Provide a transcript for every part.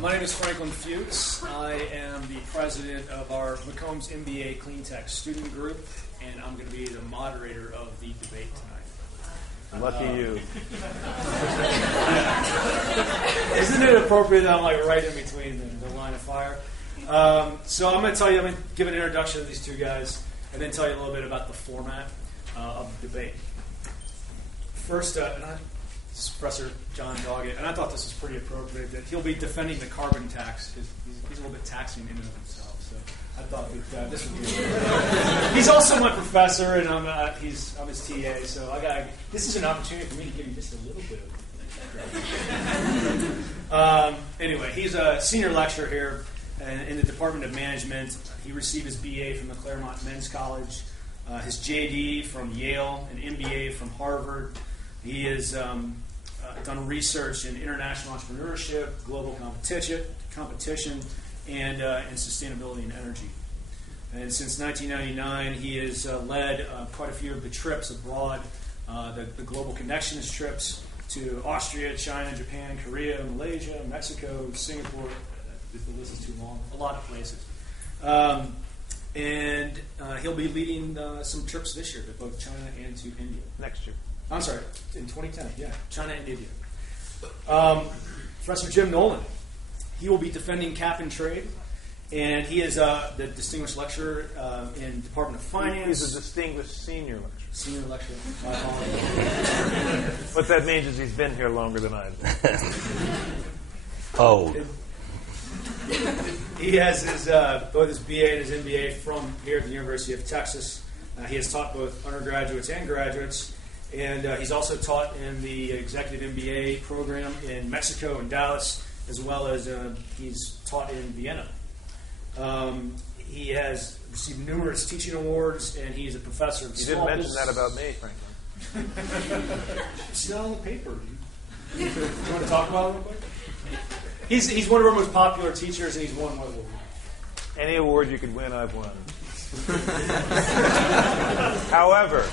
My name is Franklin Fuchs. I am the president of our McCombs MBA Clean Tech student group, and I'm going to be the moderator of the debate tonight. Lucky you. Isn't it appropriate that I'm like right in between the line of fire? So I'm going to give an introduction to these two guys, and then tell you a little bit about the format of the debate. First, this is Professor John Doggett, and I thought this was pretty appropriate that he'll be defending the carbon tax. He's a little bit taxing in and of himself, so I thought that this would be good. He's also my professor, and I'm his TA, so this is an opportunity for me to give you just a little bit of anyway, he's a senior lecturer here in the Department of Management. He received his BA from the Claremont Men's College, his JD from Yale, an MBA from Harvard. He has done research in international entrepreneurship, global competition, and sustainability and energy. And since 1999, he has led quite a few of the trips abroad, the Global Connections trips to Austria, China, Japan, Korea, Malaysia, Mexico, Singapore. If the list is too long, a lot of places. And he'll be leading some trips this year to both China and to India. Next year. I'm sorry, in 2010, yeah, China and India. Professor Jim Nolen, he will be defending cap and trade, and he is the distinguished lecturer in Department of Finance. He's a distinguished senior lecturer. Senior lecturer. What that means is he's been here longer than I have. Oh. He has both his BA and his MBA from here at the University of Texas. He has taught both undergraduates and graduates. And he's also taught in the Executive MBA program in Mexico and Dallas, as well as he's taught in Vienna. He has received numerous teaching awards, and he's a professor of small business. You didn't mention that about me, Franklin. See that on the paper. You want to talk about it real quick? He's one of our most popular teachers, and he's won one of them. Any award you could win, I've won. However,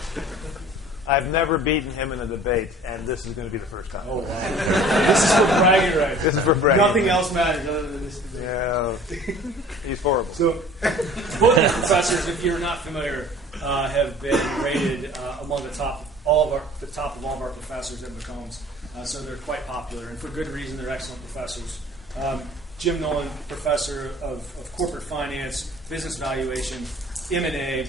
I've never beaten him in a debate, and this is going to be the first time. Oh, wow. This is for bragging rights. This is for bragging. Nothing else matters other than this debate. Yeah, he's horrible. So, both the professors, if you're not familiar, have been rated among the top of all of our professors at McCombs. So they're quite popular, and for good reason. They're excellent professors. Jim Nolen, professor of corporate finance, business valuation, M&A.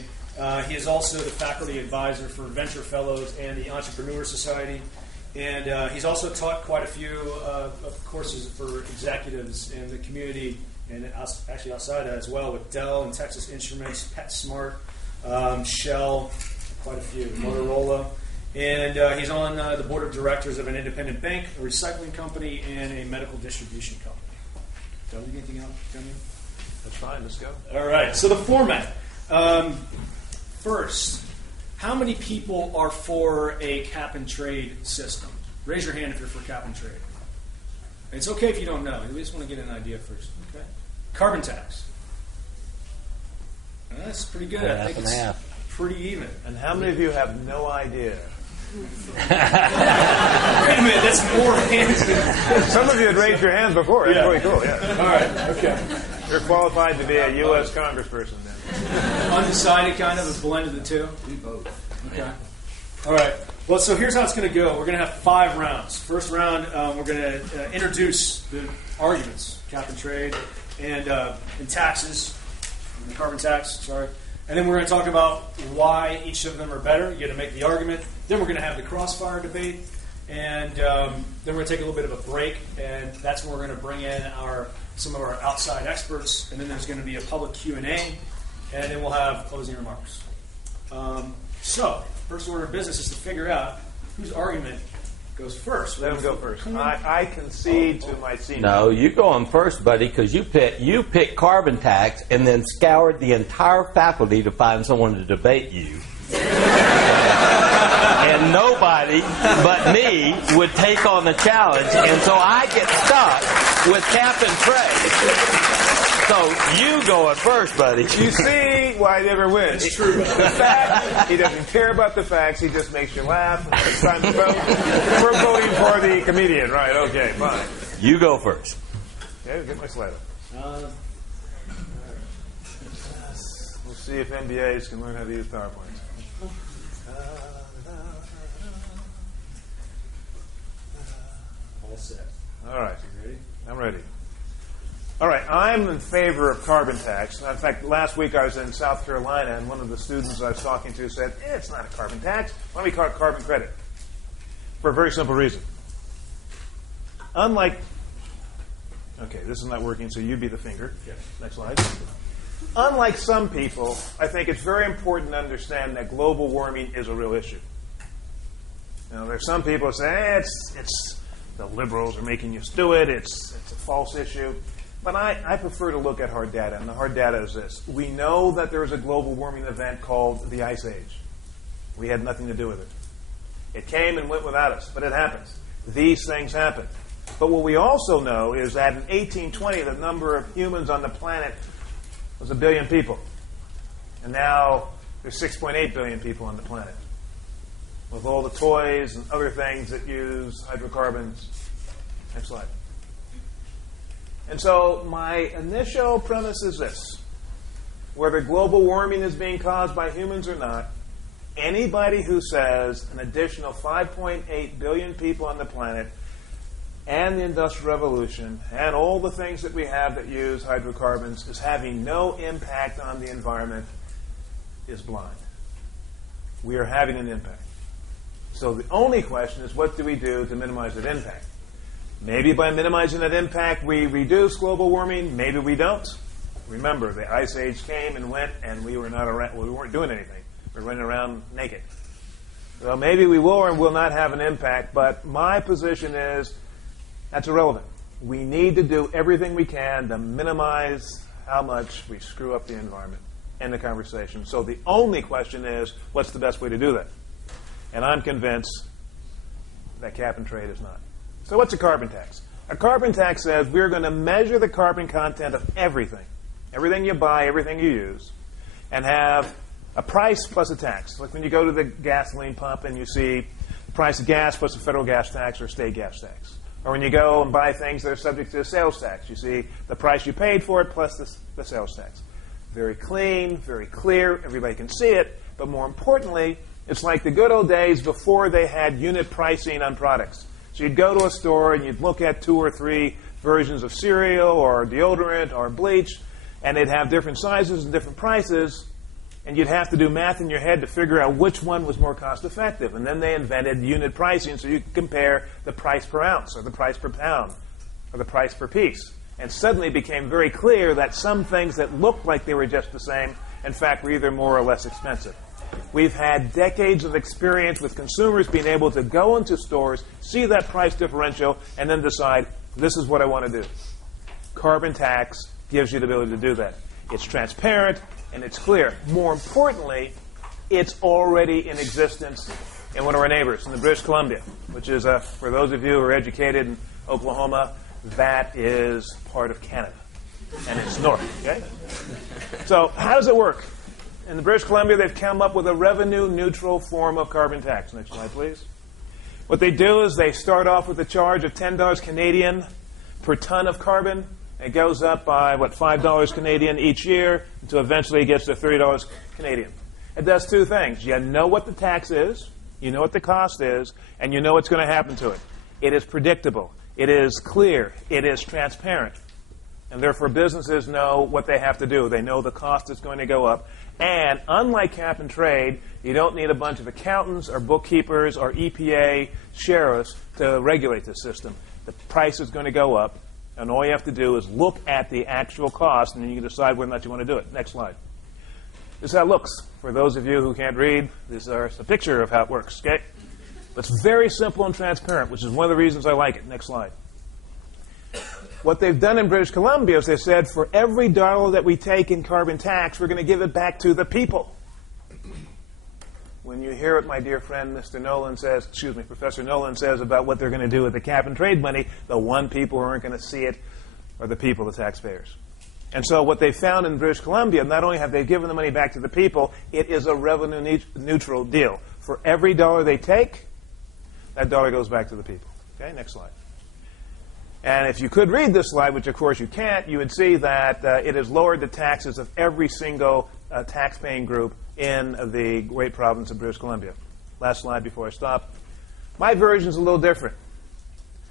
He is also the faculty advisor for Venture Fellows and the Entrepreneur Society. And he's also taught quite a few courses for executives in the community and actually outside that as well with Dell and Texas Instruments, PetSmart, Shell, quite a few, Motorola. And he's on the board of directors of an independent bank, a recycling company, and a medical distribution company. Do you have anything else, Jimmy? That's fine. Let's go. All right. So the format. First, how many people are for a cap and trade system? Raise your hand if you're for cap and trade. It's okay if you don't know. We just want to get an idea first. Okay. Carbon tax. That's pretty good. I think it's pretty even. And how many of you have no idea? Wait a minute, that's more hands than... Some of you had raised your hands before. That's pretty cool, yeah. All right, okay. You're qualified to be a U.S. congressperson then. Undecided, kind of, a blend of the two? Do both. Okay. All right. Well, so here's how it's going to go. We're going to have 5 rounds. First round, we're going to introduce the arguments, cap and trade, and taxes, the carbon tax, sorry. And then we're going to talk about why each of them are better. You got to make the argument. Then we're going to have the crossfire debate. And then we're going to take a little bit of a break. And that's when we're going to bring in some of our outside experts. And then there's going to be a public Q&A. And then we'll have closing remarks. So, first order of business is to figure out whose argument goes first. Let him go first. I concede to my senior. No, you go on first, buddy, because you picked carbon tax and then scoured the entire faculty to find someone to debate you. And nobody but me would take on the challenge, and so I get stuck with cap and trade. So you go at first, buddy. You see why he never wins. It's true. The fact, he doesn't care about the facts. He just makes you laugh. It's time to vote. We're voting for the comedian. Right, okay, fine. You go first. Okay, get my slide up. We'll see if MBAs can learn how to use PowerPoint. All set. All right. You ready? I'm ready. All right, I'm in favor of carbon tax. In fact, last week I was in South Carolina, and one of the students I was talking to said, it's not a carbon tax. Why don't we call it carbon credit? For a very simple reason. Unlike, okay, this is not working, so you be the finger. Yeah. Next slide. Unlike some people, I think it's very important to understand that global warming is a real issue. Now, there's some people who say, it's the liberals are making us do it. It's a false issue. But I prefer to look at hard data, and the hard data is this. We know that there was a global warming event called the Ice Age. We had nothing to do with it. It came and went without us, but it happens. These things happen. But what we also know is that in 1820, the number of humans on the planet was 1 billion people. And now there's 6.8 billion people on the planet, with all the toys and other things that use hydrocarbons. Next slide. And so my initial premise is this. Whether global warming is being caused by humans or not, anybody who says an additional 5.8 billion people on the planet and the Industrial Revolution and all the things that we have that use hydrocarbons is having no impact on the environment is blind. We are having an impact. So the only question is, what do we do to minimize that impact? Maybe by minimizing that impact, we reduce global warming. Maybe we don't. Remember, the Ice Age came and went, and we were not around. Well, we weren't doing anything. We were running around naked. So maybe we will or will not have an impact. But my position is that's irrelevant. We need to do everything we can to minimize how much we screw up the environment. End the conversation. So the only question is, what's the best way to do that? And I'm convinced that cap and trade is not. So what's a carbon tax? A carbon tax says we're going to measure the carbon content of everything you buy, everything you use, and have a price plus a tax. Like when you go to the gasoline pump and you see the price of gas plus a federal gas tax or state gas tax. Or when you go and buy things that are subject to a sales tax, you see the price you paid for it plus the sales tax. Very clean, very clear, everybody can see it, but more importantly, it's like the good old days before they had unit pricing on products. So you'd go to a store and you'd look at 2 or 3 versions of cereal or deodorant or bleach, and they'd have different sizes and different prices, and you'd have to do math in your head to figure out which one was more cost effective. And then they invented unit pricing so you could compare the price per ounce or the price per pound or the price per piece. And suddenly it became very clear that some things that looked like they were just the same, in fact, were either more or less expensive. We've had decades of experience with consumers being able to go into stores, see that price differential, and then decide, this is what I want to do. Carbon tax gives you the ability to do that. It's transparent and it's clear. More importantly, it's already in existence in one of our neighbors, in the British Columbia, which is, for those of you who are educated in Oklahoma, that is part of Canada. And it's north, okay? So how does it work? In the British Columbia, they've come up with a revenue-neutral form of carbon tax. Next slide, please. What they do is they start off with a charge of $10 Canadian per ton of carbon. It goes up by, $5 Canadian each year until eventually it gets to $30 Canadian. It does 2 things. You know what the tax is, you know what the cost is, and you know what's going to happen to it. It is predictable. It is clear. It is transparent. And therefore, businesses know what they have to do. They know the cost is going to go up. And unlike cap and trade, you don't need a bunch of accountants or bookkeepers or EPA sheriffs to regulate the system. The price is going to go up, and all you have to do is look at the actual cost, and then you can decide whether or not you want to do it. Next slide. This is how it looks. For those of you who can't read, this is a picture of how it works. Okay? It's very simple and transparent, which is one of the reasons I like it. Next slide. What they've done in British Columbia is they said, for every dollar that we take in carbon tax, we're going to give it back to the people. When you hear what my dear friend Professor Nolan says about what they're going to do with the cap and trade money, the one people who aren't going to see it are the people, the taxpayers. And so what they found in British Columbia, not only have they given the money back to the people, it is a revenue-neutral deal. For every dollar they take, that dollar goes back to the people. Okay, next slide. And if you could read this slide, which of course you can't, you would see that it has lowered the taxes of every single tax-paying group in the great province of British Columbia. Last slide before I stop. My version is a little different.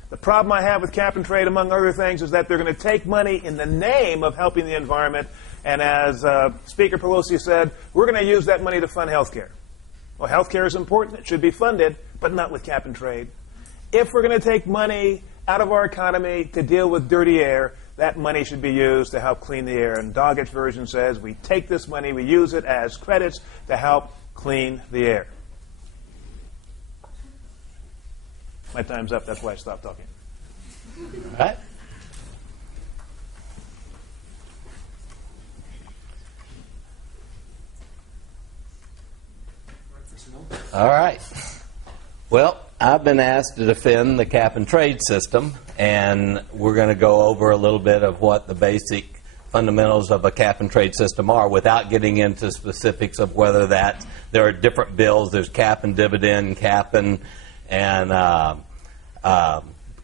The problem I have with cap and trade, among other things, is that they're going to take money in the name of helping the environment, and as Speaker Pelosi said, we're going to use that money to fund health care. Well, health care is important. It should be funded, but not with cap and trade. If we're going to take money out of our economy to deal with dirty air, that money should be used to help clean the air. And Doggett's version says we take this money, we use it as credits to help clean the air. My time's up. That's why I stopped talking. All right. All right. Well, I've been asked to defend the cap and trade system, and we're going to go over a little bit of what the basic fundamentals of a cap and trade system are without getting into specifics of whether that there are different bills. There's cap and dividend, cap and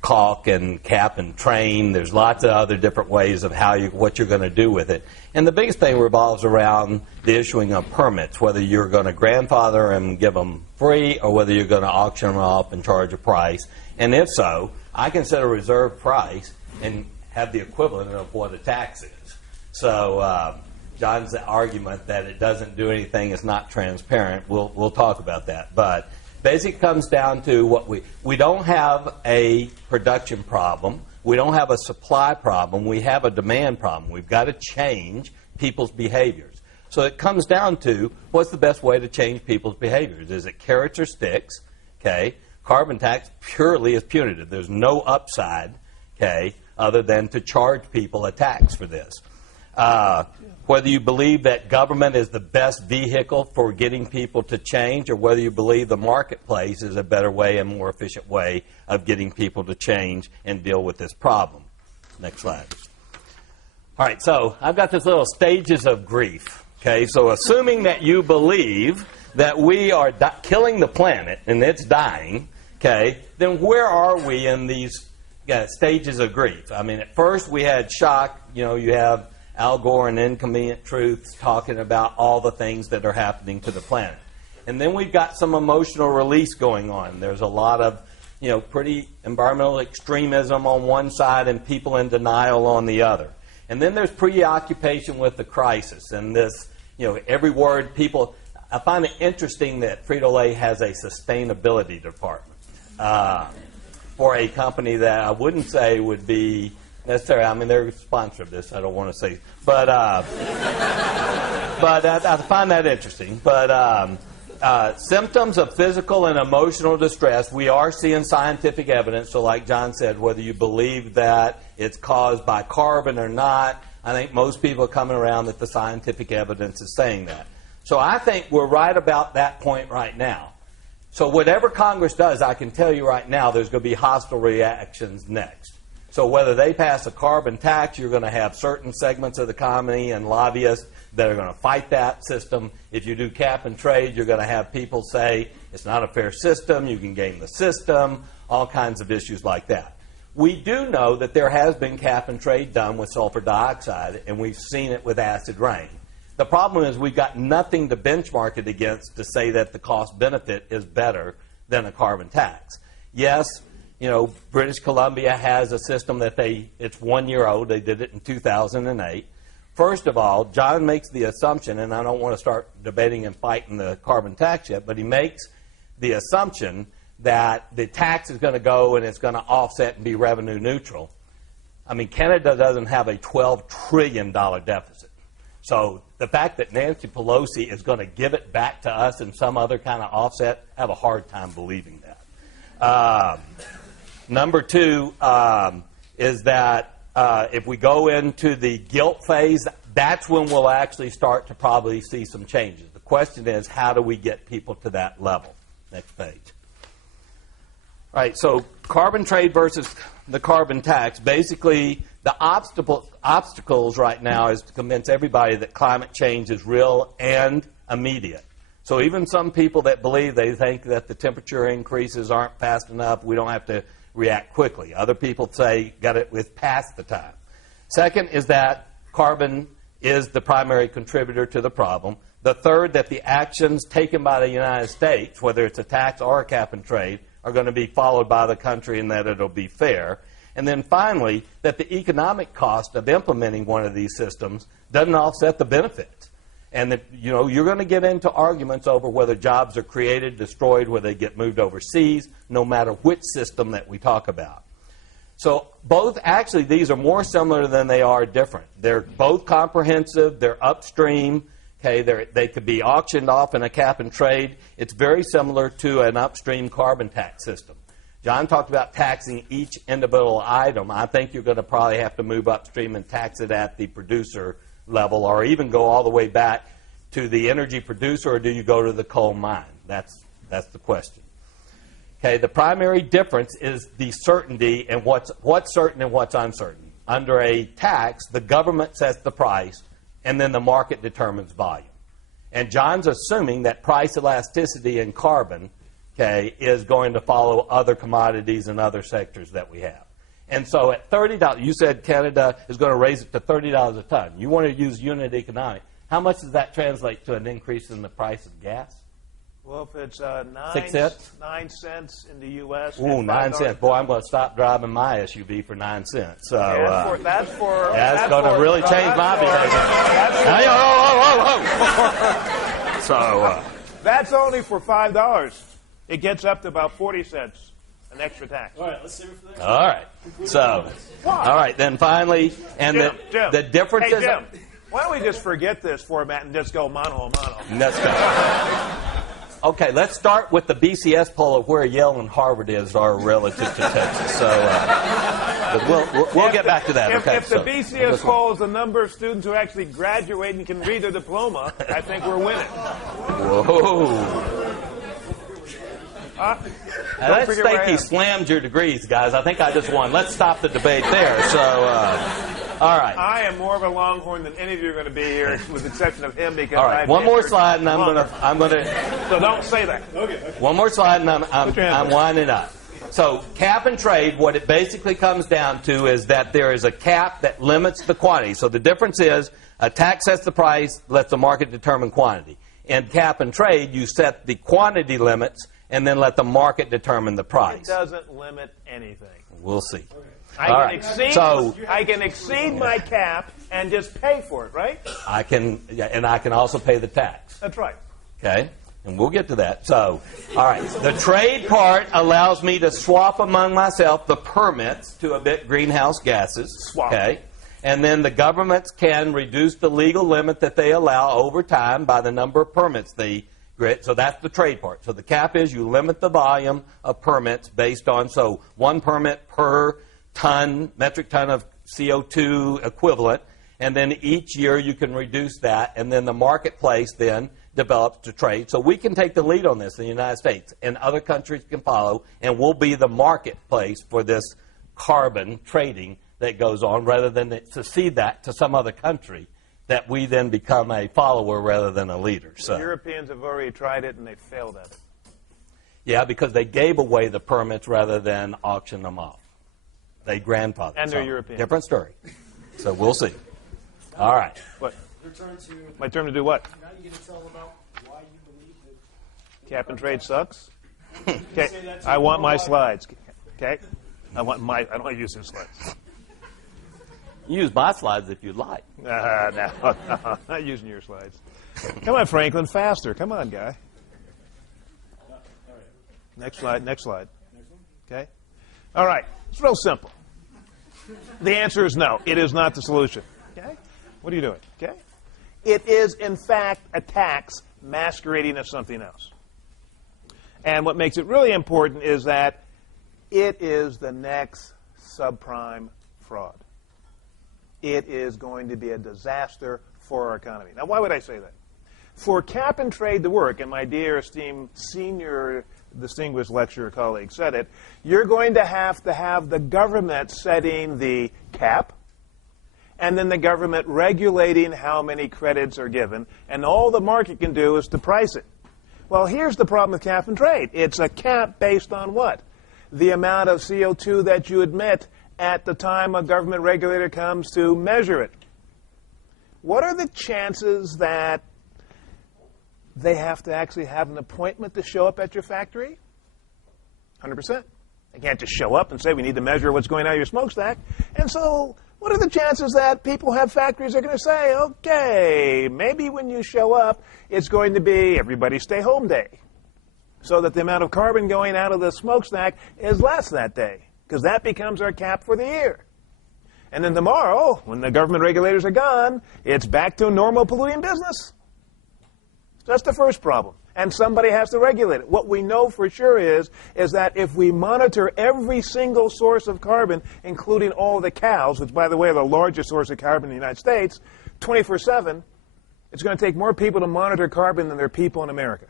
caulk and cap and train. There's lots of other different ways of what you're going to do with it. And the biggest thing revolves around the issuing of permits, whether you're going to grandfather and give them free or whether you're going to auction them off and charge a price. And if so, I can set a reserve price and have the equivalent of what a tax is. So John's argument that it doesn't do anything is not transparent. We'll talk about that. But basically it comes down to what we don't have a production problem. We don't have a supply problem. We have a demand problem. We've got to change people's behaviors. So it comes down to what's the best way to change people's behaviors. Is it carrots or sticks? Okay. Carbon tax purely is punitive. There's no upside, okay, other than to charge people a tax for this. Whether you believe that government is the best vehicle for getting people to change or whether you believe the marketplace is a better way and more efficient way of getting people to change and deal with this problem. Next slide. All right, so I've got this little stages of grief. Okay, so assuming that you believe that we are killing the planet and it's dying, okay, then where are we in these stages of grief? I mean, at first we had shock. You have Al Gore and Inconvenient Truths talking about all the things that are happening to the planet. And then we've got some emotional release going on. There's a lot of, pretty environmental extremism on one side and people in denial on the other. And then there's preoccupation with the crisis and this, every word people... I find it interesting that Frito-Lay has a sustainability department for a company that I wouldn't say would be necessary. I mean, they're a sponsor of this. I don't want to say, but I find that interesting. But symptoms of physical and emotional distress, we are seeing scientific evidence. So, like John said, whether you believe that it's caused by carbon or not, I think most people are coming around that the scientific evidence is saying that. So I think we're right about that point right now. So whatever Congress does, I can tell you right now, there's going to be hostile reactions next. So whether they pass a carbon tax, you're going to have certain segments of the economy and lobbyists that are going to fight that system. If you do cap and trade, you're going to have people say it's not a fair system, you can game the system, all kinds of issues like that. We do know that there has been cap and trade done with sulfur dioxide, and we've seen it with acid rain. The problem is we've got nothing to benchmark it against to say that the cost-benefit is better than a carbon tax. Yes, British Columbia has a system that it's 1 year old. They did it in 2008. First of all, John makes the assumption, and I don't want to start debating and fighting the carbon tax yet, but he makes the assumption that the tax is going to go and it's going to offset and be revenue neutral. I mean, Canada doesn't have a $12 trillion deficit. So the fact that Nancy Pelosi is going to give it back to us in some other kind of offset, I have a hard time believing that. Number two is that if we go into the guilt phase, that's when we'll actually start to probably see some changes. The question is, how do we get people to that level? Next page. All right, so carbon trade versus the carbon tax. Basically, the obstacles right now is to convince everybody that climate change is real and immediate. So even some people that believe they think that the temperature increases aren't fast enough, we don't have to react quickly. Other people say got it with past the time. Second is that carbon is the primary contributor to the problem. The third, that the actions taken by the United States, whether it's a tax or a cap and trade, are going to be followed by the country and that it'll be fair. And then finally, that the economic cost of implementing one of these systems doesn't offset the benefits. And that, you're going to get into arguments over whether jobs are created, destroyed, whether they get moved overseas, no matter which system that we talk about. So actually, these are more similar than they are different. They're both comprehensive. They're upstream. Okay, they could be auctioned off in a cap and trade. It's very similar to an upstream carbon tax system. John talked about taxing each individual item. I think you're going to probably have to move upstream and tax it at the producer level, or even go all the way back to the energy producer, or do you go to the coal mine? That's the question. Okay, the primary difference is the certainty and what's certain and what's uncertain. Under a tax, the government sets the price, and then the market determines volume. And John's assuming that price elasticity in carbon, okay, is going to follow other commodities and other sectors that we have. And so at $30, you said Canada is going to raise it to $30 a ton. You want to use unit economics. How much does that translate to an increase in the price of gas? Well, if it's 6 cents? 9 cents in the U.S. Ooh, 9 cents. Boy, I'm going to stop driving my SUV for 9 cents. So that's going to really change my behavior. So that's only for $5. It gets up to about 40 cents, an extra tax. All right, let's save it for the next. All right. So, all right. Then finally, and Jim, the difference hey, is. Jim, why don't we just forget this format and just go mano a mano? Let's go. Okay, let's start with the BCS poll of where Yale and Harvard are relative to Texas. So we'll get back to that. If the BCS poll is the number of students who actually graduate and can read their diploma, I think we're winning. Whoa. Let's think he slammed your degrees, guys. I think I just won. Let's stop the debate there. So, all right. I am more of a Longhorn than any of you are going to be here, with the exception of him, because all right. One more slide, and I'm gonna. So don't say that. Okay. One more slide, and I'm winding up. So cap and trade, what it basically comes down to is that there is a cap that limits the quantity. So the difference is a tax sets the price, lets the market determine quantity. In cap and trade, you set the quantity limits and then let the market determine the price. It doesn't limit anything. We'll see. I can exceed my cap and just pay for it, right? I can also pay the tax. That's right. Okay? And we'll get to that. So, all right. The trade part allows me to swap among myself the permits to emit greenhouse gases. Swap. Okay? And then the governments can reduce the legal limit that they allow over time by the number of permits they grant. So that's the trade part. So the cap is you limit the volume of permits based on, so 1 permit per metric ton of CO2 equivalent. And then each year you can reduce that. And then the marketplace then develops to trade. So we can take the lead on this in the United States. And other countries can follow. And we'll be the marketplace for this carbon trading that goes on, rather than to cede that to some other country, that we then become a follower rather than a leader. So the Europeans have already tried it, and they failed at it. Yeah, because they gave away the permits rather than auction them off. They grandfathered. And they're European. Different story. So we'll see. All right. What? Your turn to. My turn to do what? Now you get to tell them about why you believe that. Cap and trade sucks? Okay, I want my slides. Okay? I don't want to use their slides. Use my slides if you'd like. No, not using your slides. Come on, Franklin, faster. Come on, guy. Next slide. Okay? All right. It's real simple. The answer is no. It is not the solution. Okay? What are you doing? Okay? It is, in fact, a tax masquerading as something else. And what makes it really important is that it is the next subprime fraud. It is going to be a disaster for our economy. Now, why would I say that? For cap and trade to work, and my dear esteemed senior distinguished lecturer colleague said it, you're going to have the government setting the cap, and then the government regulating how many credits are given, and all the market can do is to price it. Well, here's the problem with cap and trade. It's a cap based on what? the amount of CO2 that you emit at the time a government regulator comes to measure it. What are the chances that they have to actually have an appointment to show up at your factory? 100%. They can't just show up and say, we need to measure what's going out of your smokestack. And so what are the chances that people have factories that are going to say, okay, maybe when you show up, it's going to be everybody stay home day, so that the amount of carbon going out of the smokestack is less that day, because that becomes our cap for the year. And then tomorrow, when the government regulators are gone, it's back to normal polluting business. That's the first problem. And somebody has to regulate it. What we know for sure is that if we monitor every single source of carbon, including all the cows, which, by the way, are the largest source of carbon in the United States, 24/7, it's going to take more people to monitor carbon than there are people in America.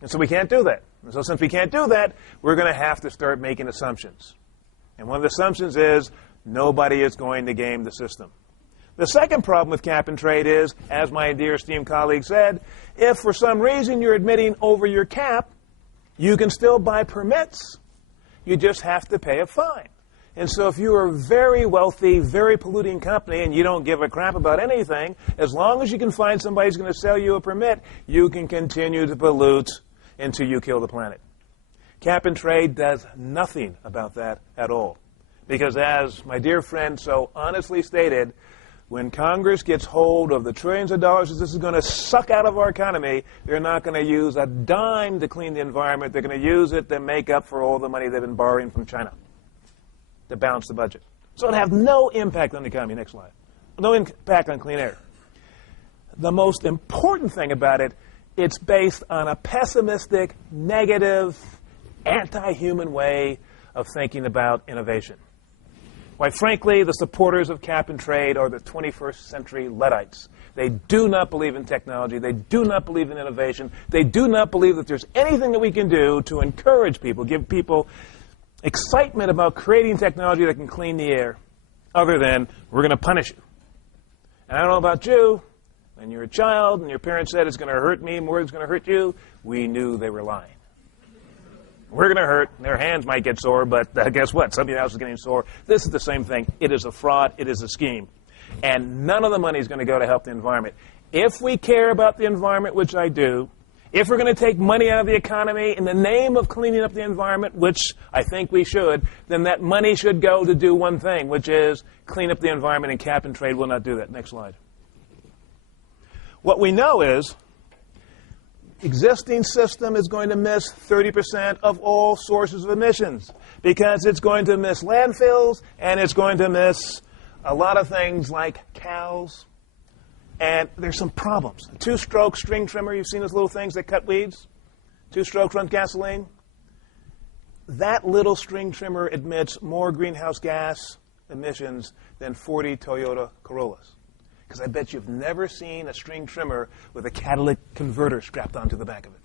And so we can't do that. And so since we can't do that, we're going to have to start making assumptions. And one of the assumptions is nobody is going to game the system. The second problem with cap and trade is, as my dear esteemed colleague said, if for some reason you're admitting over your cap, you can still buy permits. You just have to pay a fine. And so if you're a very wealthy, very polluting company and you don't give a crap about anything, as long as you can find somebody who's going to sell you a permit, you can continue to pollute until you kill the planet. Cap and trade does nothing about that at all. Because as my dear friend so honestly stated, when Congress gets hold of the trillions of dollars that this is going to suck out of our economy, they're not going to use a dime to clean the environment. They're going to use it to make up for all the money they've been borrowing from China to balance the budget. So it has no impact on the economy. Next slide. No impact on clean air. The most important thing about it, it's based on a pessimistic, negative, anti-human way of thinking about innovation. Quite frankly, the supporters of cap and trade are the 21st century Luddites. They do not believe in technology. They do not believe in innovation. They do not believe that there's anything that we can do to encourage people, give people excitement about creating technology that can clean the air, other than we're going to punish you. And I don't know about you. When you're a child and your parents said it's going to hurt me more than it's going to hurt you, we knew they were lying. We're going to hurt. Their hands might get sore, but guess what? Somebody else is getting sore. This is the same thing. It is a fraud. It is a scheme. And none of the money is going to go to help the environment. If we care about the environment, which I do, if we're going to take money out of the economy in the name of cleaning up the environment, which I think we should, then that money should go to do one thing, which is clean up the environment, and cap and trade will not do that. Next slide. What we know is existing system is going to miss 30% of all sources of emissions because it's going to miss landfills and it's going to miss a lot of things like cows. And there's some problems. A two-stroke string trimmer, you've seen those little things that cut weeds? Two-stroke runs gasoline. That little string trimmer emits more greenhouse gas emissions than 40 Toyota Corollas. Because I bet you've never seen a string trimmer with a catalytic converter strapped onto the back of it.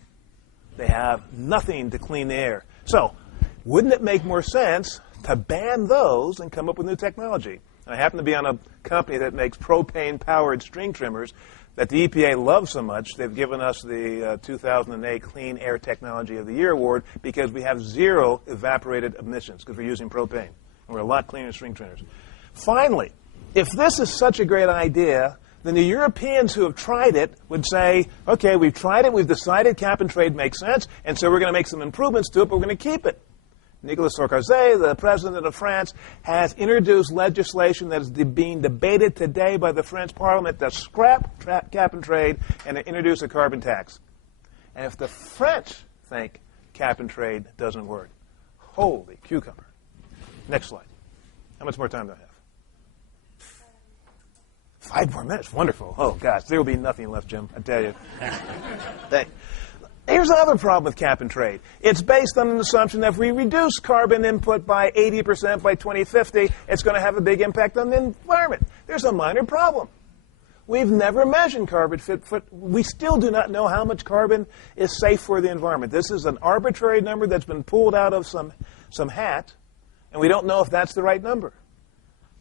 They have nothing to clean the air. So, wouldn't it make more sense to ban those and come up with new technology? I happen to be on a company that makes propane-powered string trimmers that the EPA loves so much, they've given us the 2008 Clean Air Technology of the Year award because we have zero evaporated emissions because we're using propane. And we're a lot cleaner than string trimmers. Finally, if this is such a great idea, then the Europeans who have tried it would say, okay, we've tried it, we've decided cap and trade makes sense, and so we're going to make some improvements to it, but we're going to keep it. Nicolas Sarkozy, the president of France, has introduced legislation that is being debated today by the French parliament to scrap cap and trade and to introduce a carbon tax. And if the French think cap and trade doesn't work, holy cucumber. Next slide. How much more time do I have? 5 more minutes. Wonderful. Oh, gosh. There will be nothing left, Jim. I tell you. Here's another problem with cap and trade. It's based on an assumption that if we reduce carbon input by 80% by 2050, it's going to have a big impact on the environment. There's a minor problem. We've never measured carbon footprint. We still do not know how much carbon is safe for the environment. This is an arbitrary number that's been pulled out of some hat, and we don't know if that's the right number.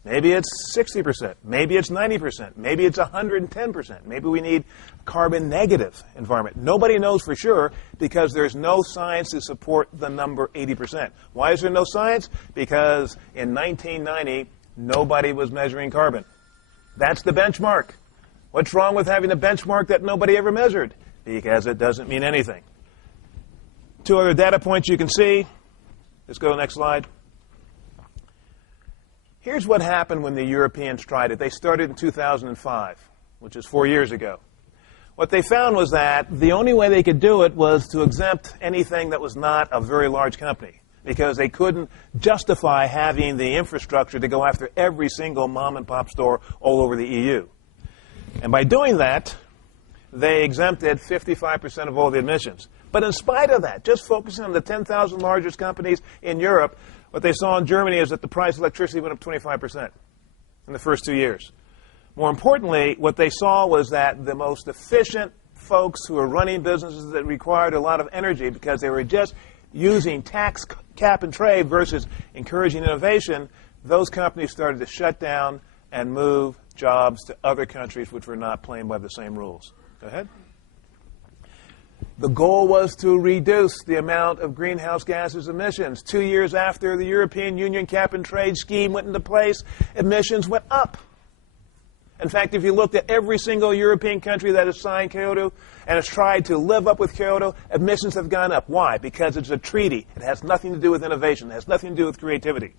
Maybe it's 60%. Maybe it's 90%. Maybe it's 110%. Maybe we need a carbon negative environment. Nobody knows for sure because there's no science to support the number 80%. Why is there no science? Because in 1990, nobody was measuring carbon. That's the benchmark. What's wrong with having a benchmark that nobody ever measured? Because it doesn't mean anything. 2 other data points you can see. Let's go to the next slide. Here's what happened when the Europeans tried it. They started in 2005, which is 4 years ago. What they found was that the only way they could do it was to exempt anything that was not a very large company, because they couldn't justify having the infrastructure to go after every single mom-and-pop store all over the EU. And by doing that, they exempted 55% of all the emissions. But in spite of that, just focusing on the 10,000 largest companies in Europe, what they saw in Germany is that the price of electricity went up 25% in the first 2 years. More importantly, what they saw was that the most efficient folks who were running businesses that required a lot of energy because they were just using tax cap and trade versus encouraging innovation, those companies started to shut down and move jobs to other countries which were not playing by the same rules. Go ahead. The goal was to reduce the amount of greenhouse gases emissions. 2 years after the European Union cap and trade scheme went into place, emissions went up. In fact, if you looked at every single European country that has signed Kyoto and has tried to live up with Kyoto, emissions have gone up. Why? Because it's a treaty. It has nothing to do with innovation. It has nothing to do with creativity.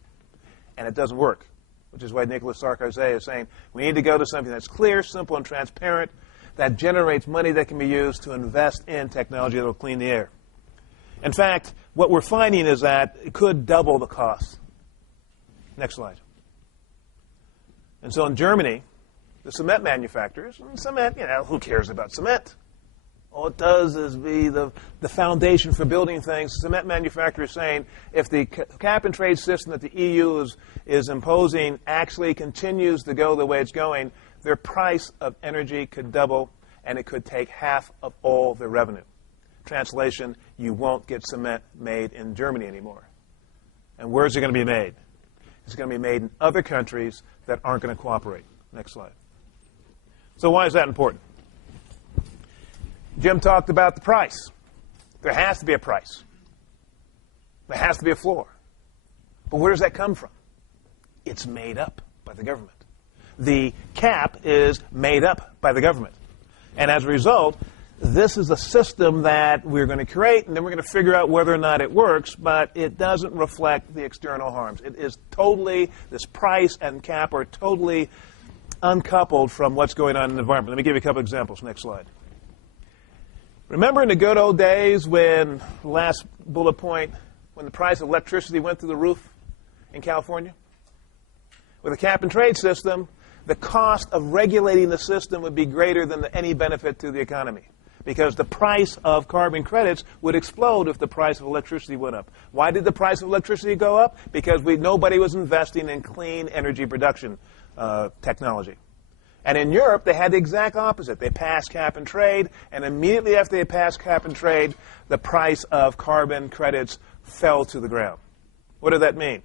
And it doesn't work, which is why Nicolas Sarkozy is saying we need to go to something that's clear, simple, and transparent, that generates money that can be used to invest in technology that will clean the air. In fact, what we're finding is that it could double the cost. Next slide. And so in Germany, the cement manufacturers, cement, who cares about cement? All it does is be the foundation for building things. Cement manufacturers saying if the cap and trade system that the EU is imposing actually continues to go the way it's going, their price of energy could double, and it could take half of all their revenue. Translation, you won't get cement made in Germany anymore. And where's it going to be made? It's going to be made in other countries that aren't going to cooperate. Next slide. So why is that important? Jim talked about the price. There has to be a price. There has to be a floor. But where does that come from? It's made up by the government. The cap is made up by the government. And as a result, this is a system that we're going to create, and then we're going to figure out whether or not it works, but it doesn't reflect the external harms. It is totally, this price and cap are totally uncoupled from what's going on in the environment. Let me give you a couple examples. Next slide. Remember in the good old days when, last bullet point, when the price of electricity went through the roof in California? With a cap and trade system, the cost of regulating the system would be greater than any benefit to the economy, because the price of carbon credits would explode if the price of electricity went up. Why did the price of electricity go up? Because nobody was investing in clean energy production technology. And in Europe, they had the exact opposite. They passed cap and trade, and immediately after they passed cap and trade, the price of carbon credits fell to the ground. What did that mean?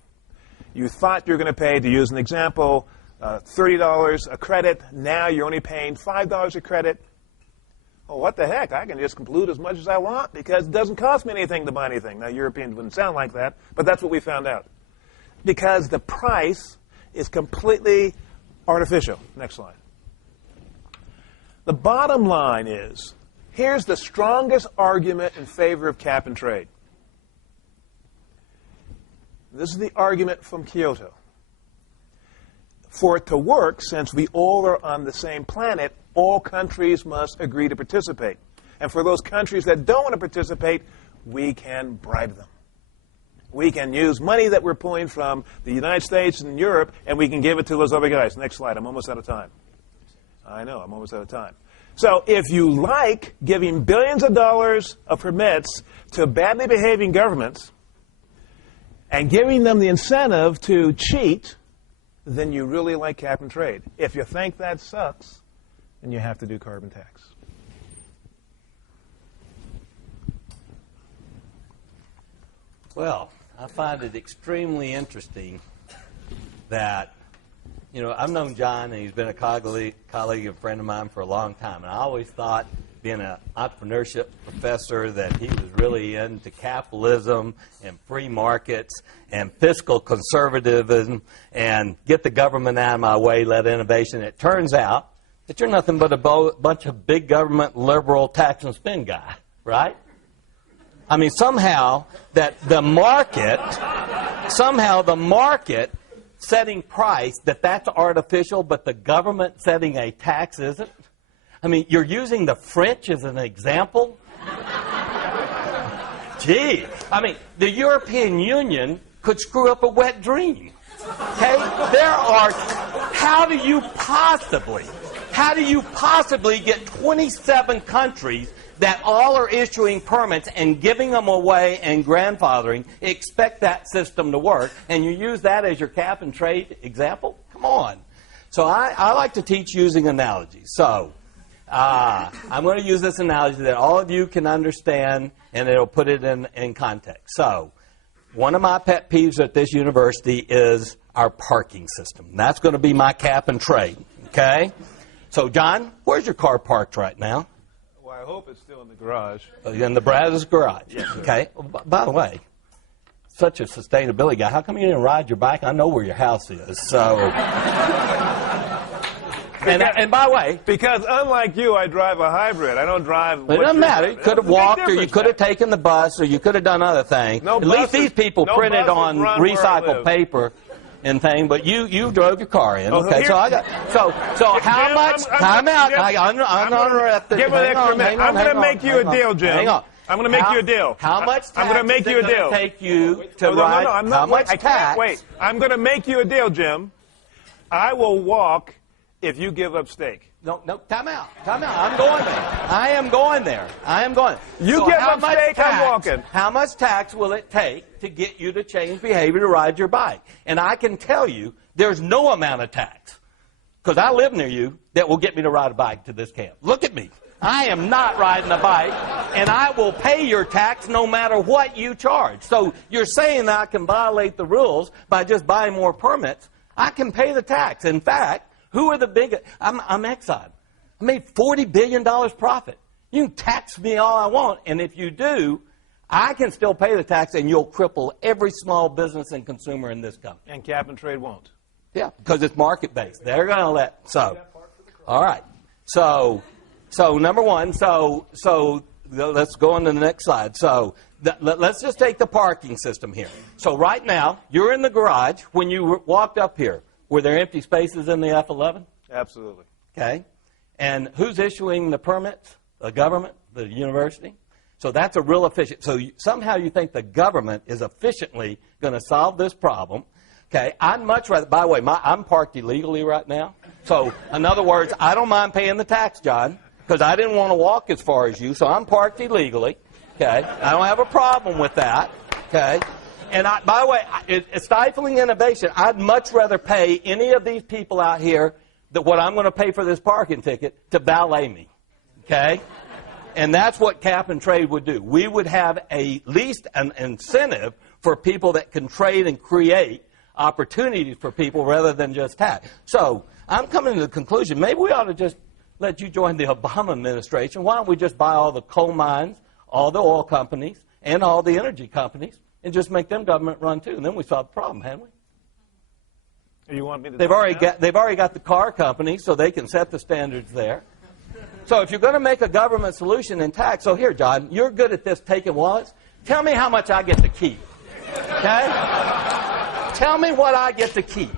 You thought you were going to pay, to use an example, $30 a credit. Now you're only paying $5 a credit. Well, what the heck? I can just pollute as much as I want because it doesn't cost me anything to buy anything. Now, Europeans wouldn't sound like that, but that's what we found out. Because the price is completely artificial. Next slide. The bottom line is, here's the strongest argument in favor of cap and trade. This is the argument from Kyoto. For it to work, since we all are on the same planet, all countries must agree to participate. And for those countries that don't want to participate, we can bribe them. We can use money that we're pulling from the United States and Europe, and we can give it to those other guys. Next slide. I'm almost out of time. I know, I'm almost out of time. So if you like giving billions of dollars of permits to badly behaving governments and giving them the incentive to cheat, then you really like cap and trade. If you think that sucks, then you have to do carbon tax. Well, I find it extremely interesting that I've known John, and he's been a colleague and friend of mine for a long time. And I always thought, being an entrepreneurship professor, that he was really into capitalism and free markets and fiscal conservatism and get the government out of my way, let innovation. It turns out that you're nothing but a bunch of big government liberal tax and spend guy, right? I mean, somehow the market setting price, that's artificial, but the government setting a tax isn't. I mean, you're using the French as an example? Gee, I mean, the European Union could screw up a wet dream. Okay? How do you possibly get 27 countries that all are issuing permits and giving them away and grandfathering, expect that system to work, and you use that as your cap and trade example? Come on. So I like to teach using analogies. So I'm going to use this analogy that all of you can understand, and it'll put it in context. So one of my pet peeves at this university is our parking system. That's going to be my cap and trade, okay? So, John, where's your car parked right now? Well, I hope it's still in the garage. In the Brazos garage. Yes, sir. Okay. By the way, such a sustainability guy, how come you didn't ride your bike? I know where your house is. So, and by the way, because unlike you, I drive a hybrid. I don't drive. But it doesn't matter. You could have walked, or you could have taken the bus, or you could have done other things. At least these people printed on recycled paper and thing, but you drove your car in. Okay, so how much? Time out. I'm uninterrupted. Give me an extra minute. I'm going to make you a deal, Jim. Hang on. I'm going to make you a deal. How much tax I'm going to make you a deal. Take you to ride? No, I'm not. How much I tax? can't wait. I'm going to make you a deal, Jim. I will walk if you give up steak. No, time out. I'm going there. I am going there. You give up steak, I'm walking. How much tax will it take to get you to change behavior to ride your bike? And I can tell you, there's no amount of tax, because I live near you, that will get me to ride a bike to this camp. Look at me. I am not riding a bike, and I will pay your tax no matter what you charge. So you're saying that I can violate the rules by just buying more permits. I can pay the tax. In fact, who are the biggest? I'm Exxon. I made $40 billion profit. You can tax me all I want, and if you do, I can still pay the tax, and you'll cripple every small business and consumer in this country. And cap and trade won't. Yeah, because it's market-based. They're going to let. So, all right. So number one. So let's go on to the next slide. So let's just take the parking system here. So right now, you're in the garage. When you walked up here, were there empty spaces in the F11? Absolutely. Okay. And who's issuing the permits? The government, the university. So that's a real efficient. So somehow you think the government is efficiently going to solve this problem. Okay. I'd much rather, by the way, I'm parked illegally right now. So in other words, I don't mind paying the tax, John, because I didn't want to walk as far as you. So I'm parked illegally. Okay. I don't have a problem with that. Okay. And by the way, it's stifling innovation. I'd much rather pay any of these people out here that what I'm going to pay for this parking ticket to valet me. Okay? And that's what cap and trade would do. We would have at least an incentive for people that can trade and create opportunities for people rather than just tax. So I'm coming to the conclusion, maybe we ought to just let you join the Obama administration. Why don't we just buy all the coal mines, all the oil companies, and all the energy companies, and just make them government run too, and then we solve the problem, haven't we? You want me to? They've already got the car companies, so they can set the standards there. So if you're going to make a government solution in tax, so here, John, you're good at this taking wallets. Tell me how much I get to keep. Okay? Tell me what I get to keep.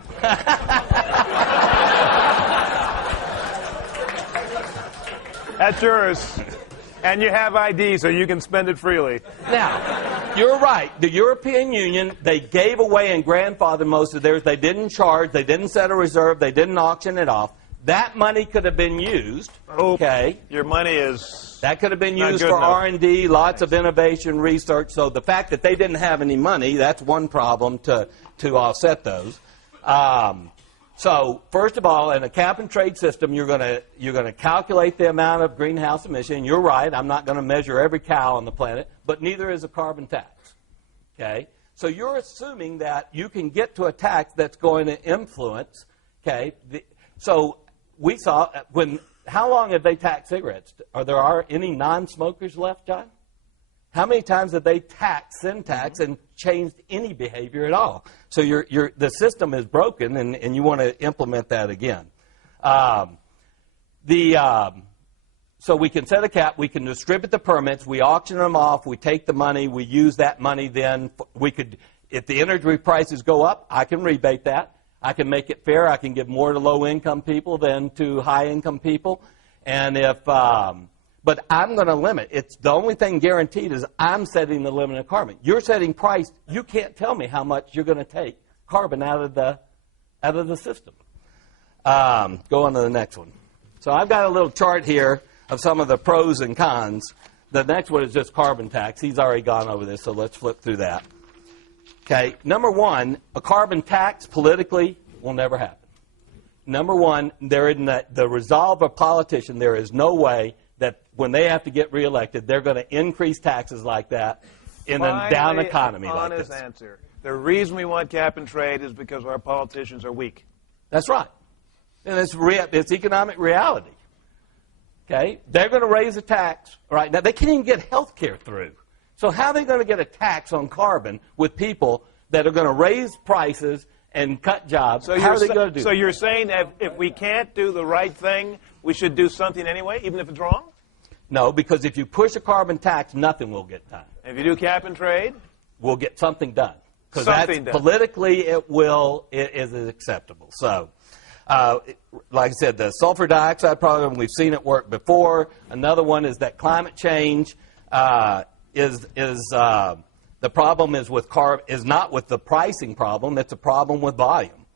That's yours. And you have ID, so you can spend it freely. Now, you're right. The European Union, they gave away and grandfathered most of theirs. They didn't charge. They didn't set a reserve. They didn't auction it off. That money could have been used. Okay. Your money is that could have been used for R&D, lots of innovation, research. So the fact that they didn't have any money, that's one problem to offset those. So first of all, in a cap and trade system, you're going to calculate the amount of greenhouse emission. You're right. I'm not going to measure every cow on the planet, but neither is a carbon tax. Okay. So you're assuming that you can get to a tax that's going to influence Okay, so we saw how long have they taxed cigarettes? Are there any non-smokers left, John? How many times have they sin tax and changed any behavior at all? So the system is broken, and you want to implement that again. So we can set a cap. We can distribute the permits. We auction them off. We take the money. We use that money. Then if the energy prices go up, I can rebate that. I can make it fair. I can give more to low-income people than to high-income people. And but I'm going to limit. It's the only thing guaranteed is I'm setting the limit of carbon. You're setting price. You can't tell me how much you're going to take carbon out of the system. Go on to the next one. So I've got a little chart here of some of the pros and cons. The next one is just carbon tax. He's already gone over this, so let's flip through that. Okay, number one, a carbon tax politically will never happen. Number one, they're in the resolve of politician. There is no way that when they have to get reelected, they're going to increase taxes like that in a down economy like this. Honest answer. The reason we want cap and trade is because our politicians are weak. That's right. And it's economic reality. Okay? They're going to raise a tax. Right now, they can't even get health care through. So how are they going to get a tax on carbon with people that are going to raise prices and cut jobs? So how are they going to do that? So you're saying that if we can't do the right thing, we should do something anyway, even if it's wrong? No, because if you push a carbon tax, nothing will get done. If you do cap and trade? We'll get something done. Because Something done. Politically, it is acceptable. So, like I said, the sulfur dioxide problem, we've seen it work before. Another one is that climate change the problem is not with the pricing problem. It's a problem with volume.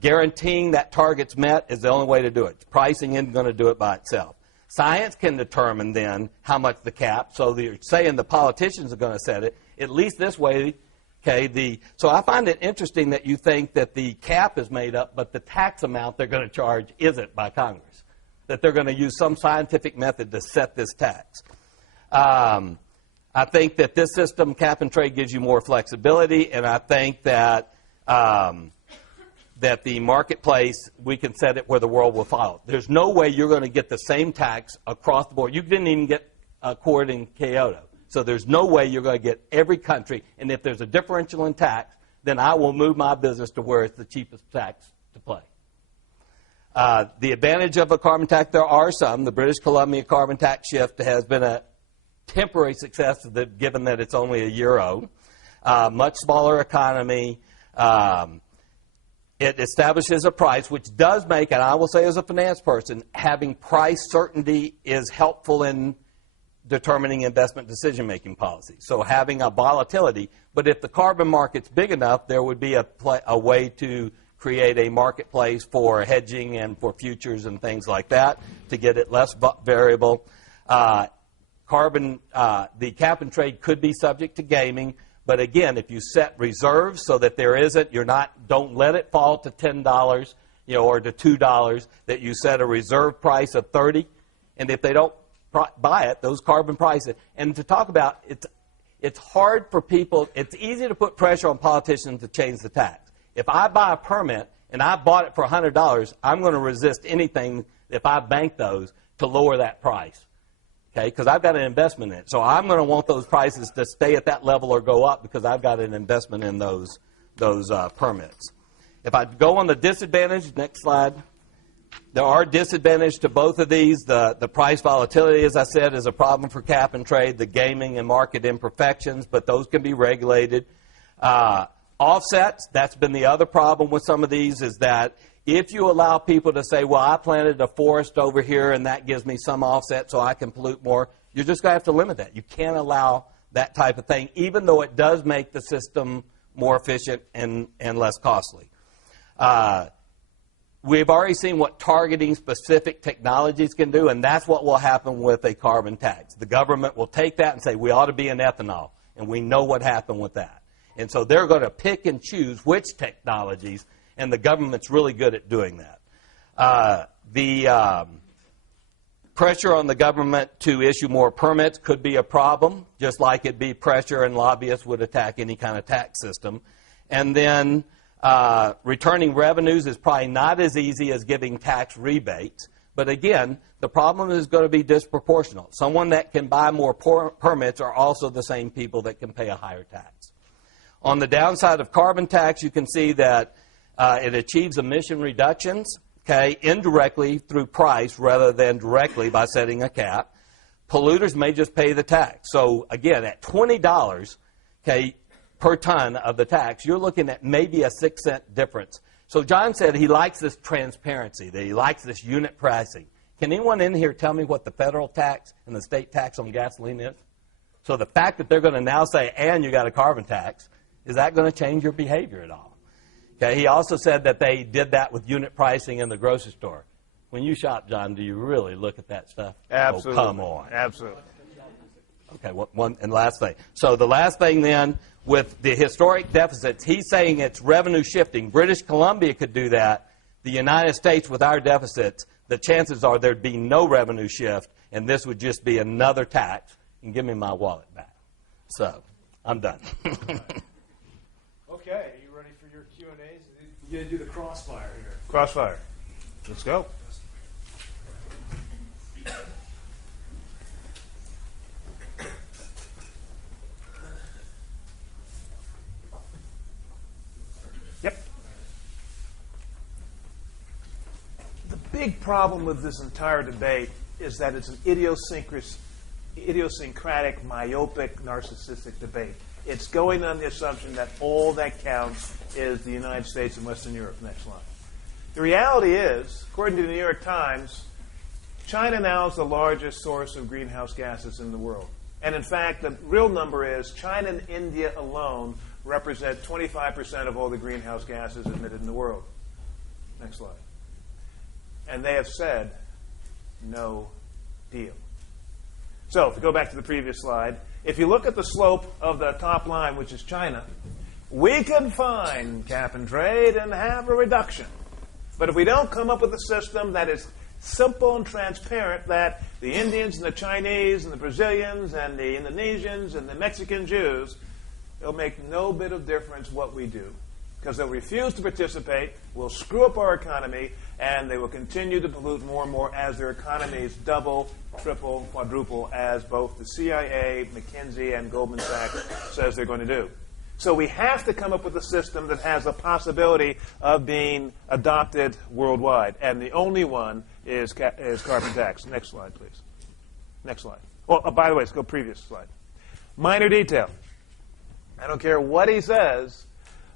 Guaranteeing that target's met is the only way to do it. Pricing isn't going to do it by itself. Science can determine then how much the cap. So you're saying the politicians are going to set it. At least this way, okay. So I find it interesting that you think that the cap is made up, but the tax amount they're going to charge isn't by Congress. That they're going to use some scientific method to set this tax. I think that this system, cap and trade, gives you more flexibility, and I think that that the marketplace, we can set it where the world will follow. There's no way you're going to get the same tax across the board. You didn't even get a accord in Kyoto. So there's no way you're going to get every country, and if there's a differential in tax, then I will move my business to where it's the cheapest tax to play. The advantage of a carbon tax, there are some. The British Columbia carbon tax shift has been a temporary success, given that it's only a year old. Much smaller economy. It establishes a price, which does make, and I will say as a finance person, having price certainty is helpful in determining investment decision-making policy. So having a volatility, but if the carbon market's big enough, there would be a way to create a marketplace for hedging and for futures and things like that to get it less variable. The cap and trade could be subject to gaming. But again, if you set reserves so that there isn't, don't let it fall to $10, or to $2, that you set a reserve price of $30, and if they don't buy it, those carbon prices. And to talk about, it's hard for people, it's easy to put pressure on politicians to change the tax. If I buy a permit and I bought it for $100, I'm going to resist anything if I bank those to lower that price. Okay, because I've got an investment in it. So I'm going to want those prices to stay at that level or go up because I've got an investment in those permits. If I go on the disadvantage, next slide, there are disadvantages to both of these. The price volatility, as I said, is a problem for cap and trade, the gaming and market imperfections, but those can be regulated. Offsets, that's been the other problem with some of these, is that if you allow people to say, well, I planted a forest over here and that gives me some offset so I can pollute more, you're just going to have to limit that. You can't allow that type of thing, even though it does make the system more efficient and less costly. We've already seen what targeting specific technologies can do, and that's what will happen with a carbon tax. The government will take that and say, we ought to be in ethanol, and we know what happened with that. And so they're going to pick and choose which technologies, and the government's really good at doing that. The pressure on the government to issue more permits could be a problem, just like it'd be pressure and lobbyists would attack any kind of tax system. And then Returning revenues is probably not as easy as giving tax rebates. But again, the problem is going to be disproportional. Someone that can buy more permits are also the same people that can pay a higher tax. On the downside of carbon tax, you can see that it achieves emission reductions, okay, indirectly through price rather than directly by setting a cap. Polluters may just pay the tax. So again, at $20, okay, per ton of the tax, you're looking at maybe a 6-cent difference. So John said he likes this transparency, that he likes this unit pricing. Can anyone in here tell me what the federal tax and the state tax on gasoline is? So the fact that they're going to now say, and you got a carbon tax, is that going to change your behavior at all? Okay, he also said that they did that with unit pricing in the grocery store. When you shop, John, do you really look at that stuff? Absolutely. Oh, come on. Absolutely. Okay, one and last thing. So the last thing then, with the historic deficits, he's saying it's revenue shifting. British Columbia could do that. The United States, with our deficits, the chances are there'd be no revenue shift, and this would just be another tax. And give me my wallet back. So, I'm done. Okay, are you ready for your Q&As? You're going to do the crossfire here. Crossfire. Let's go. Yep. The big problem with this entire debate is that it's an idiosyncratic, myopic, narcissistic debate. It's going on the assumption that all that counts is the United States and Western Europe. Next slide. The reality is, according to the New York Times, China now is the largest source of greenhouse gases in the world. And in fact, the real number is China and India alone represent 25% of all the greenhouse gases emitted in the world. Next slide. And they have said, no deal. So, if we go back to the previous slide, if you look at the slope of the top line, which is China, we can find cap and trade and have a reduction. But if we don't come up with a system that is simple and transparent, that the Indians and the Chinese and the Brazilians and the Indonesians and the Mexican Jews, it'll make no bit of difference what we do. Because they'll refuse to participate, we'll screw up our economy, and they will continue to pollute more and more as their economies double, triple, quadruple, as both the CIA, McKinsey, and Goldman Sachs says they're going to do. So we have to come up with a system that has a possibility of being adopted worldwide. And the only one is carbon tax. Next slide, please. Next slide. Oh, by the way, let's go previous slide. Minor detail. I don't care what he says.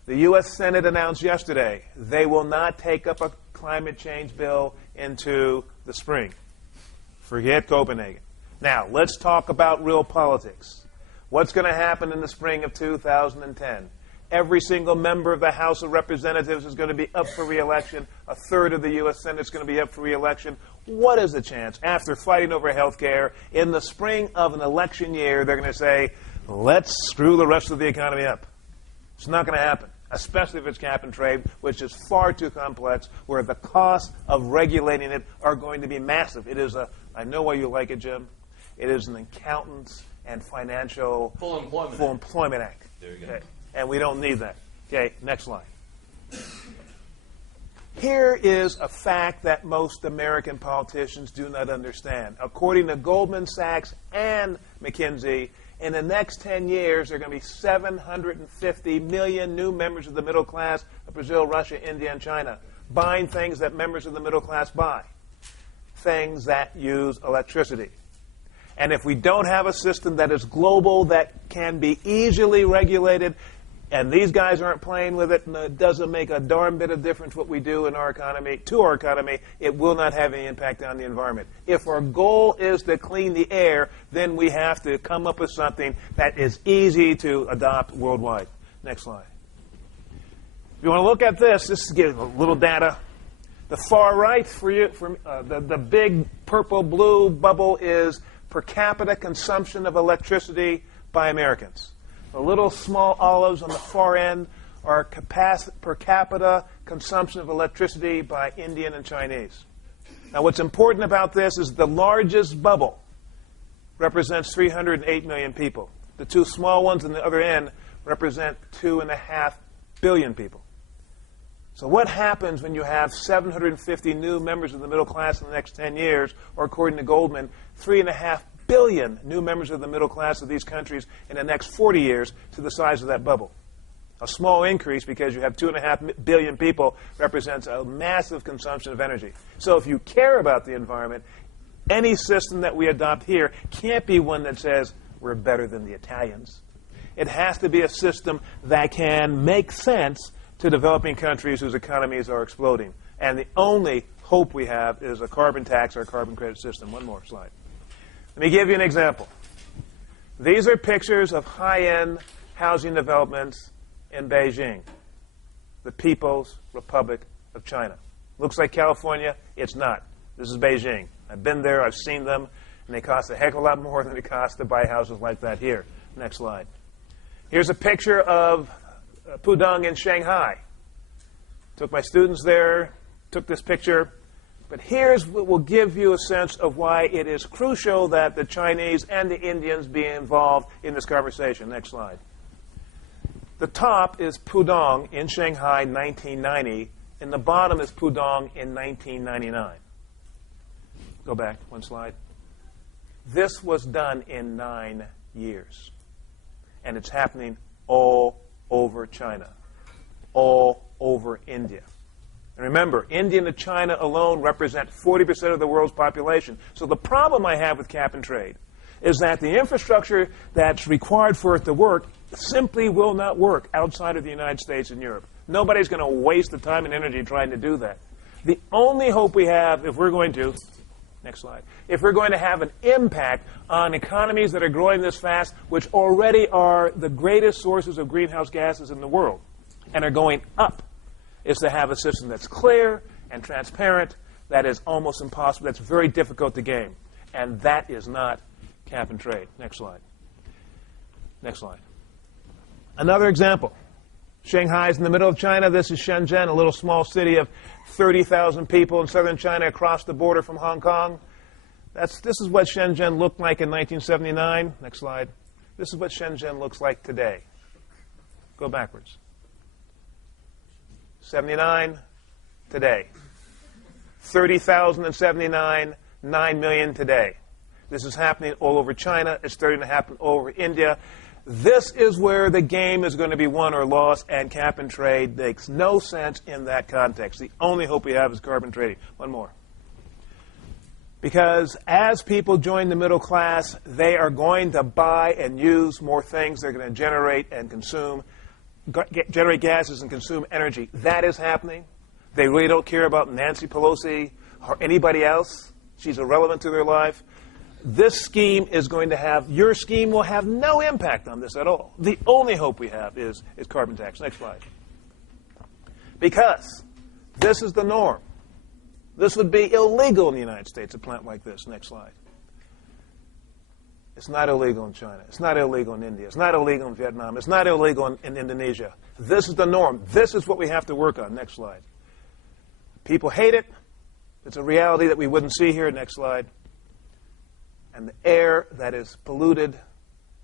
The U.S. Senate announced yesterday they will not take up a climate change bill into the spring. Forget Copenhagen. Now, let's talk about real politics. What's going to happen in the spring of 2010? Every single member of the House of Representatives is going to be up for re-election. A third of the U.S. Senate is going to be up for re-election. What is the chance, after fighting over health care, in the spring of an election year, they're going to say, let's screw the rest of the economy up? It's not going to happen, especially if it's cap and trade, which is far too complex, where the costs of regulating it are going to be massive. It is I know why you like it, Jim. It is an accountant's and financial Full Employment Act. There you go. Okay. And we don't need that. Okay, next slide. Here is a fact that most American politicians do not understand. According to Goldman Sachs and McKinsey, in the next 10 years, there are going to be 750 million new members of the middle class of Brazil, Russia, India, and China, buying things that members of the middle class buy, things that use electricity. And if we don't have a system that is global, that can be easily regulated, and these guys aren't playing with it, and it doesn't make a darn bit of difference what we do in our economy, to our economy, it will not have any impact on the environment. If our goal is to clean the air, then we have to come up with something that is easy to adopt worldwide. Next slide. If you want to look at this gives a little data. The far right, the big purple-blue bubble is per capita consumption of electricity by Americans. The little small olives on the far end are per capita consumption of electricity by Indian and Chinese. Now, what's important about this is the largest bubble represents 308 million people. The two small ones on the other end represent 2.5 billion people. So what happens when you have 750 new members of the middle class in the next 10 years, or according to Goldman, 3.5 billion new members of the middle class of these countries in the next 40 years to the size of that bubble? A small increase because you have 2.5 billion people represents a massive consumption of energy. So if you care about the environment, any system that we adopt here can't be one that says we're better than the Italians. It has to be a system that can make sense to developing countries whose economies are exploding. And the only hope we have is a carbon tax or a carbon credit system. One more slide. Let me give you an example. These are pictures of high-end housing developments in Beijing, the People's Republic of China. Looks like California. It's not. This is Beijing. I've been there. I've seen them. And they cost a heck of a lot more than it costs to buy houses like that here. Next slide. Here's a picture of Pudong in Shanghai. Took my students there, took this picture. But here's what will give you a sense of why it is crucial that the Chinese and the Indians be involved in this conversation. Next slide. The top is Pudong in Shanghai, 1990, and the bottom is Pudong in 1999. Go back one slide. This was done in 9 years. And it's happening all over China, all over India. And remember, India and China alone represent 40% of the world's population. So the problem I have with cap and trade is that the infrastructure that's required for it to work simply will not work outside of the United States and Europe. Nobody's going to waste the time and energy trying to do that. The only hope we have, if we're going to, next slide, if we're going to have an impact on economies that are growing this fast, which already are the greatest sources of greenhouse gases in the world and are going up, is to have a system that's clear and transparent, that is almost impossible, that's very difficult to game. And that is not cap and trade. Next slide. Next slide. Another example. Shanghai's in the middle of China. This is Shenzhen, a little small city of 30,000 people in southern China across the border from Hong Kong. This is what Shenzhen looked like in 1979. Next slide. This is what Shenzhen looks like today. Go backwards. 79, today. 30,000 in 79, 9 million today. This is happening all over China. It's starting to happen all over India. This is where the game is going to be won or lost, and cap and trade makes no sense in that context. The only hope we have is carbon trading. One more. Because as people join the middle class, they are going to buy and use more things. They're going to generate and consume, generate gases and consume energy. That is happening. They really don't care about Nancy Pelosi or anybody else. She's irrelevant to their life. This scheme is going to have, your scheme will have no impact on this at all. The only hope we have is carbon tax. Next slide. Because this is the norm. This would be illegal in the United States, a plant like this. Next slide. It's not illegal in China. It's not illegal in India. It's not illegal in Vietnam. It's not illegal in Indonesia. This is the norm. This is what we have to work on. Next slide. People hate it. It's a reality that we wouldn't see here. Next slide. And the air that is polluted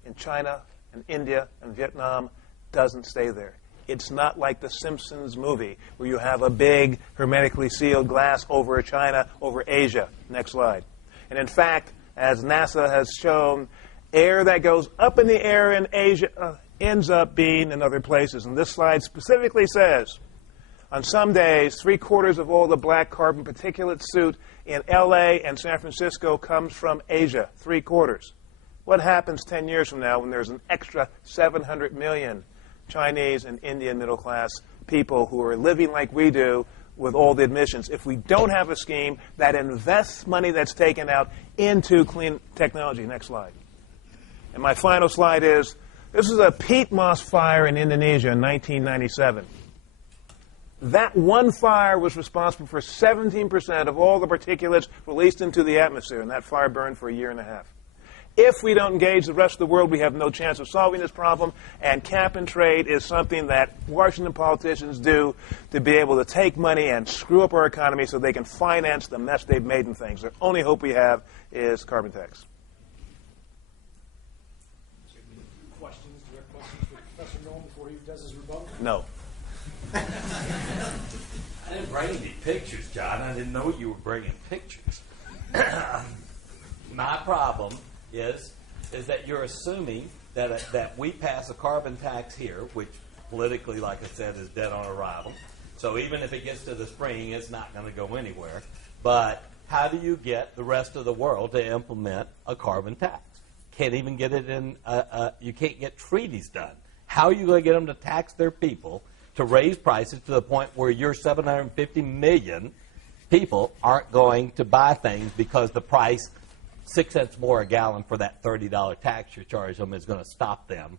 in China and India and Vietnam doesn't stay there. It's not like the Simpsons movie where you have a big hermetically sealed glass over China, over Asia. Next slide. And in fact, as NASA has shown, air that goes up in the air in Asia ends up being in other places. And this slide specifically says, on some days, 3/4 of all the black carbon particulate soot in LA and San Francisco comes from Asia. 3/4. What happens 10 years from now when there's an extra 700 million Chinese and Indian middle class people who are living like we do with all the emissions? If we don't have a scheme that invests money that's taken out into clean technology. Next slide. And my final slide is, this is a peat moss fire in Indonesia in 1997. That one fire was responsible for 17% of all the particulates released into the atmosphere, and that fire burned for 1.5 years. If we don't engage the rest of the world, we have no chance of solving this problem, and cap and trade is something that Washington politicians do to be able to take money and screw up our economy so they can finance the mess they've made in things. The only hope we have is carbon tax. Questions, direct questions for Professor Nolan before he does his rebuttal? No. I didn't bring any pictures, John. I didn't know you were bringing pictures. My problem is that you're assuming that we pass a carbon tax here, which politically, like I said, is dead on arrival. So even if it gets to the spring, it's not going to go anywhere. But how do you get the rest of the world to implement a carbon tax? Can't even get it in. You can't get treaties done. How are you going to get them to tax their people to raise prices to the point where your 750 million people aren't going to buy things because the price, 6 cents more a gallon for that $30 tax you charge them, is going to stop them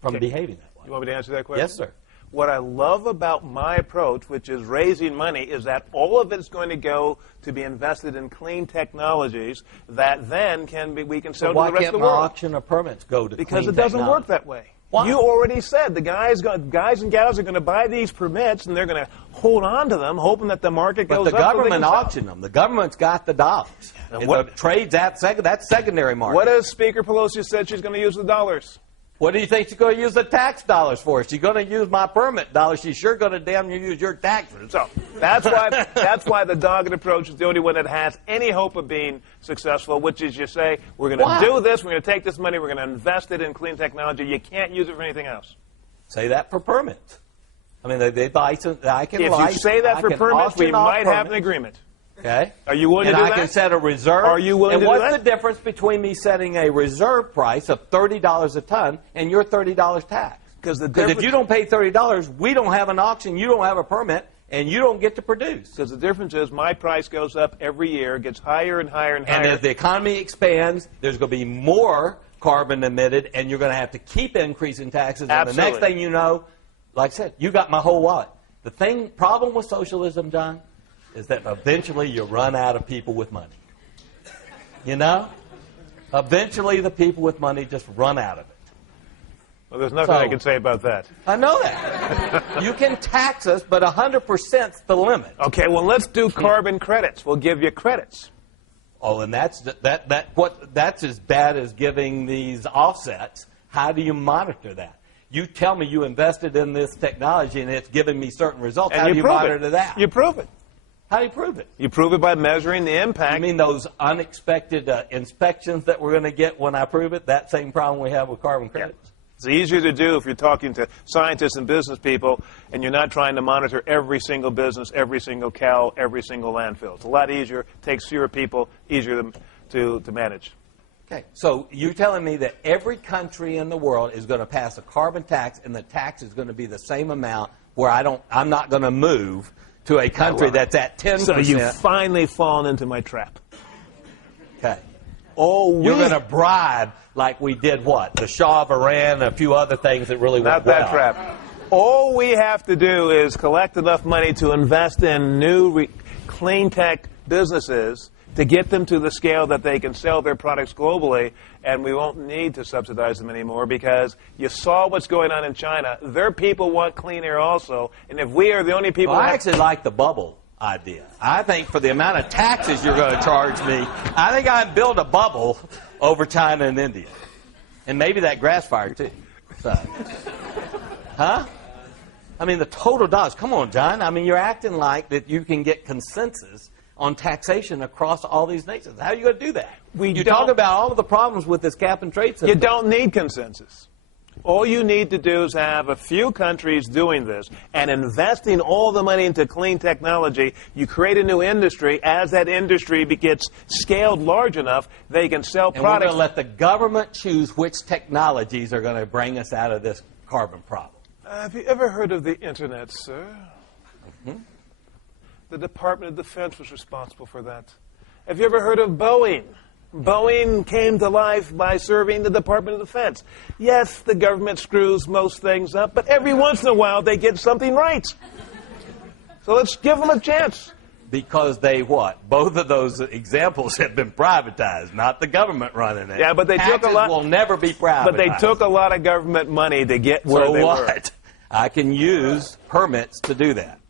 from behaving that way? You want me to answer that question? Yes, sir. What I love about my approach, which is raising money, is that all of it's going to go to be invested in clean technologies that then we can sell to the rest of the world. Why can't my auction of permits go to because clean it doesn't technology? work that way. Why? You already said the guys and gals are going to buy these permits and they're going to hold on to them, hoping that the market goes But the up. government auction them. The government's got the dollars. And The trade's that's secondary market. What has Speaker Pelosi said she's going to use the dollars? What do you think she's going to use the tax dollars for? She's going to use my permit dollars. She's sure going to damn near use your taxes. So that's why the Doggett approach is the only one that has any hope of being successful, which is you say, we're going to do this, we're going to take this money, we're going to invest it in clean technology. You can't use it for anything else. Say that for permits. I mean, they license. If you say that for permits, we might have an agreement. Okay. Are you willing to do that? And I can set a reserve. Are you willing to do that? And what's the difference between me setting a reserve price of $30 a ton and your $30 tax? Because if you don't pay $30, we don't have an auction, you don't have a permit, and you don't get to produce. Because the difference is my price goes up every year, gets higher and higher and higher. And as the economy expands, there's going to be more carbon emitted, and you're going to have to keep increasing taxes. Absolutely. And the next thing you know, like I said, you got my whole wallet. The problem with socialism, John, is that eventually you run out of people with money. You know? Eventually the people with money just run out of it. Well, there's nothing I can say about that. I know that. You can tax us, but 100%'s the limit. Okay, well, let's do carbon credits. We'll give you credits. Oh, and that's as bad as giving these offsets. How do you monitor that? You tell me you invested in this technology and it's giving me certain results. And how do you monitor that? You prove it. How do you prove it? You prove it by measuring the impact. You mean those unexpected inspections that we're going to get when I prove it? That same problem we have with carbon credits? Yeah. It's easier to do if you're talking to scientists and business people and you're not trying to monitor every single business, every single cow, every single landfill. It's a lot easier, takes fewer people, easier to manage. Okay, so you're telling me that every country in the world is going to pass a carbon tax and the tax is going to be the same amount where I'm not going to move to a country that's at 10%. So you've finally fallen into my trap. Okay. Oh, you're going to bribe like we did what? The Shah of Iran and a few other things that really went well. Not that trap. All we have to do is collect enough money to invest in new clean tech businesses to get them to the scale that they can sell their products globally, and we won't need to subsidize them anymore because you saw what's going on in China. Their people want clean air also, and if we are the only people... Well, I actually like the bubble idea. I think for the amount of taxes you're going to charge me, I think I'd build a bubble over China and India. And maybe that grass fire, too. So, huh? I mean, the total dollars. Come on, John. I mean, you're acting like that you can get consensus on taxation across all these nations. How are you going to do that? You talk about all of the problems with this cap and trade system. You don't need consensus. All you need to do is have a few countries doing this and investing all the money into clean technology. You create a new industry. As that industry gets scaled large enough, they can sell products. And we're going to let the government choose which technologies are going to bring us out of this carbon problem. Have you ever heard of the Internet, sir? Mm-hmm. The Department of Defense was responsible for that. Have you ever heard of Boeing? Boeing came to life by serving the Department of Defense. Yes, the government screws most things up, but every once in a while they get something right. So let's give them a chance. Because they what? Both of those examples have been privatized, not the government running it. Yeah, but they Taxes took a lot. will never be privatized. But they took a lot of government money to get where they were. I can use permits to do that.